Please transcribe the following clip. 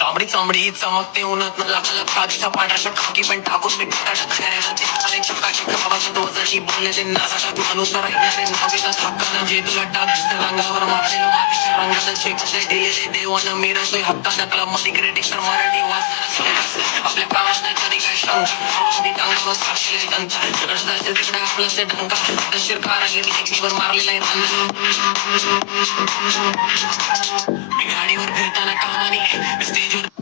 तांबडी चांबडी चमकते उन्हात लाखाला खादीचा पांढरा खाकी पण टाकून मी बोलणे ते नासात माणूस राहणारे नावेचा हक्कानं जे तुला टाक रंगावर मारलेलो मातीच्या रंगाचं चेक दिलेले देवानं मिरतोय हक्काच्या क्लबमध्ये क्रिटिक्स तर मराठी वाचणार आपल्या काळात तरी काय सांगता अंगावर साक्षीले जनता तिकडे आपलं से ढंका शिरकार टेक्निकवर मारलेला आहे मी गाडीवर फिरताना कामाने स्टेजवर